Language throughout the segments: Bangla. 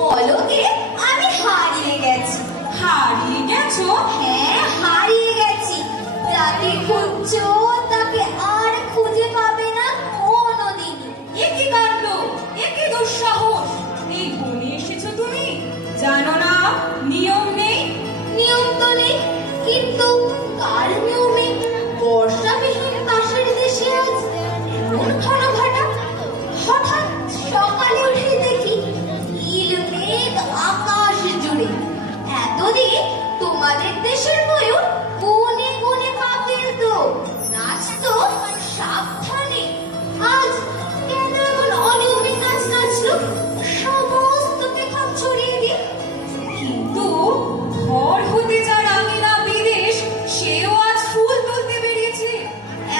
বলো গে, আমি হারিয়ে গেছি। হারিয়ে গেছো? হ্যাঁ, হারিয়ে গেছি। রাতে খুঁজছো, তাকে আর খুঁজে পাবে না কোনোদিন। এ কি কাণ্ড, এ কি দুঃসাহস! এই বনে এসেছো তুমি? জানো না নিয়ম নেই? নিয়ম তো নেই, কিন্তু কার নিয়মে বর্ষাবিহীন পাশের দেশে আজ এমন ঘনঘটা? হঠাৎ সকালে উঠে দেখি নীল মেঘ আকাশ জুড়ে। এতদিন তোমাদের দেশের ময়ূর কোণে কোণে পা ফেলতো, নাচতো সাবধানে। আজ কেন এমন অনিয়মিত নাচ নাচলো? সমস্ত পেখম ছড়িয়ে দিয়ে। কিন্তু ঘর হতে যার আঙিনা বিদেশ, সেও আজ ফুল তুলতে বেরিয়েছে।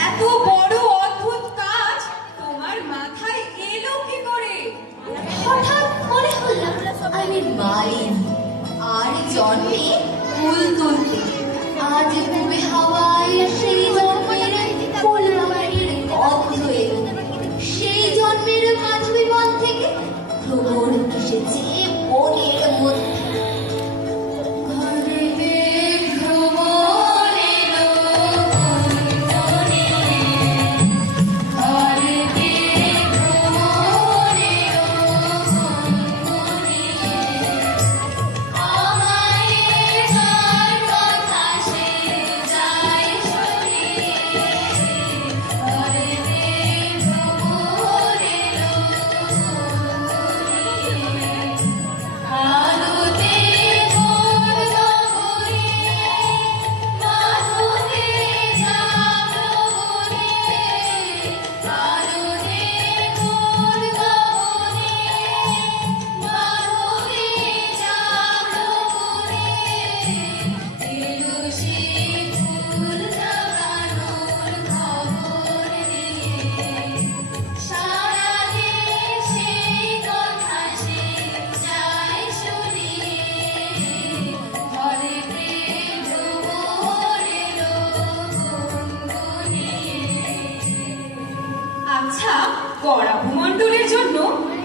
এত বড় অদ্ভুত কাজ তোমার মাথায় এলো কি করে? হঠাৎ মনে হলো আমি মালিন, আর জন্মে ফুল তুলতে। আজ ডুবে হাওয়ায় সেই জন্মের ফুলবাগানের গন্ধ এলো। সেই জন্মের মাধবী বন থেকে ভ্রমর এসেছে বনের মধ্যে। ঘরেতে ভ্রমর এলো বনে, ঘরেতে ভ্রমর এলো বনে। আমায় তার কথা সে যায় শুনে, ঘরেতে ভ্রমর এলো বনে। আলোতে ভোর গগনে, মাধবে জাগলো বনে। আলোতে ভোর গগনে, মাধবে জাগলো বনে। এলো সে ফুল জাগানোর খবর নিয়ে, সারা দেশ সেই কথা সে যায় শুনিয়ে। ঘরেতে ভ্রমর এলো বনে। আচ্ছা, কড়া ভূমণ্ডলের জন্য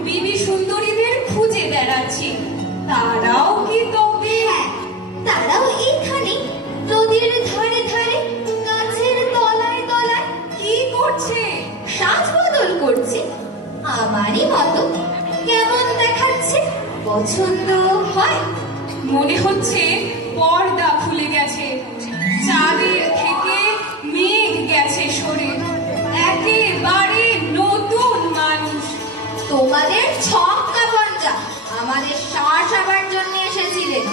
বিবি সুন্দরীদের খুঁজে বেড়াচ্ছি, তারাও কি তবে? হ্যাঁ, তারাও এইখানে নদীর ধারে ধারে গাছের তলায় তলায় কি করছে? সাজ বদল করছে। আমারই মতো কেমন দেখাচ্ছে? পছন্দ হয়? মনে হচ্ছে পর্দা খুলে গেছে, চাঁদের থেকে মেঘ গেছে সরে, একেবারে নতুন মানুষ। তোমাদের ছক্কা পঞ্জা আমাদের শ্বাস আবার জন্য এসেছিলেন।